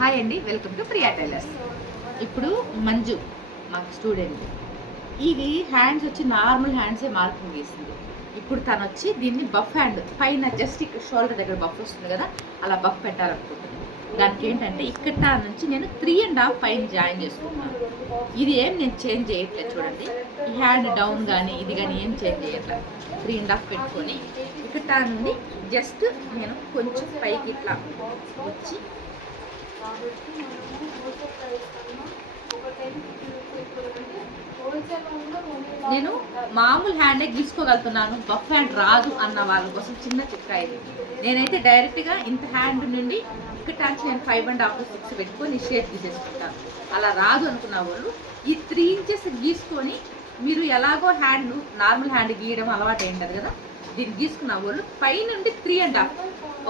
Hi అండి, welcome to Priya tailors. ఇప్పుడు మంజు మాకు స్టూడెంట్. ఇది హ్యాండ్స్ వచ్చి నార్మల్ హ్యాండ్సే మార్కింగ్ వేసింది. ఇప్పుడు తను వచ్చి దీన్ని బఫ్ హ్యాండ్ పైన జస్ట్ ఇక్కడ షోల్డర్ దగ్గర బఫ్ వస్తుంది కదా, అలా బఫ్ పెట్టాలనుకుంటుంది. దానికి ఏంటంటే ఇక్కడ నుంచి నేను 3.5 పైన జాయిన్ చేసుకుంటున్నాను. ఇది ఏం నేను చేంజ్ చేయట్లేదు చూడండి. ఈ హ్యాండ్ డౌన్ కానీ ఇది కానీ ఏం చేంజ్ చేయట్లేదు. 3.5 పెట్టుకొని ఇక్కడ నుండి జస్ట్ నేను కొంచెం పైకి ఇట్లా వచ్చి నేను మామూలు హ్యాండే గీసుకోగలుగుతున్నాను, బఫ్ హ్యాండ్ రాదు అన్న వాళ్ళ కోసం చిన్న చిట్కా ఇది. నేనైతే డైరెక్ట్గా ఇంత హ్యాండ్ నుండి ఇక్కడ నుంచి నేను 5.5 6 పెట్టుకొని షేప్ గీసేసుకుంటాను. అలా రాదు అనుకున్న వాళ్ళు ఈ 3 ఇంచెస్ గీసుకొని, మీరు ఎలాగో హ్యాండ్ నార్మల్ హ్యాండ్ గీయడం అలవాటు ఏంటది కదా, దీన్ని గీసుకున్న వాళ్ళు పైనుండి 3.5,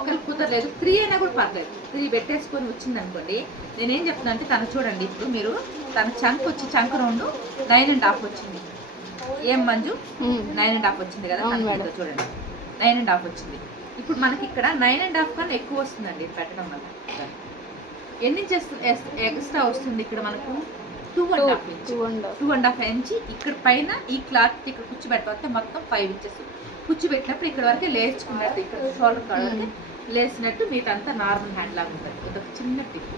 ఒకరికి కుదరలేదు 3 అయినా కూడా పర్లేదు, 3 పెట్టేసుకొని వచ్చింది అనుకోండి. నేనేం చెప్తున్నా అంటే తను చూడండి, ఇప్పుడు మీరు తన చంక్ వచ్చి చంక్ రౌండ్ 9.5 వచ్చింది. ఏం మంజు 9.5 వచ్చింది కదా, చూడండి 9.5 వచ్చింది. ఇప్పుడు మనకి ఇక్కడ 9.5 కన్నా ఎక్కువ వస్తుందండి పెట్టడం వల్ల. ఎన్ని ఇంచెస్ ఎక్స్ట్రా వస్తుంది ఇక్కడ మనకు? 2.5 ఇంచ్. 2.5 ఇంచ్ ఇక్కడ పైన ఈ క్లాత్ ఇక్కడ కూర్చోబెట్టకపోతే మొత్తం 5 ఇంచెస్ కూర్చోబెట్టినప్పుడు ఇక్కడ వరకే లేచుకున్నట్టు, ఇక్కడ షోల్డర్ కాడ వరకు లేచినట్టు, మీదంతా నార్మల్ హ్యాండ్ లాగా ఉంటుంది. ఒక చిన్న టిప్.